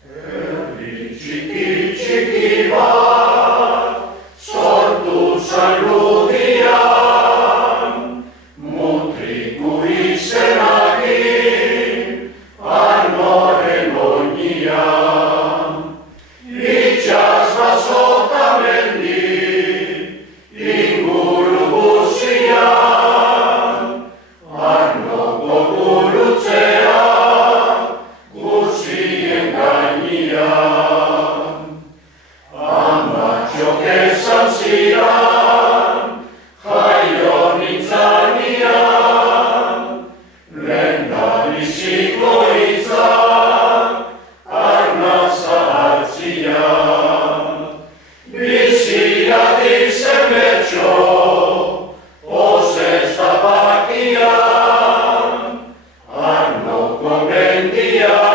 Herri txiki bat, sortu zailutian, mutriku izenakin, arnoren oinian. Itxas basota mendi, inguru guzian, arnoko gurutzea, guzien gainean. Amatxok esan zidan, jaio nintzanean, lehendabiziko izan, arnaz hartzian. Bizia dizen betxo, ozez tapakian, arnoko mendian,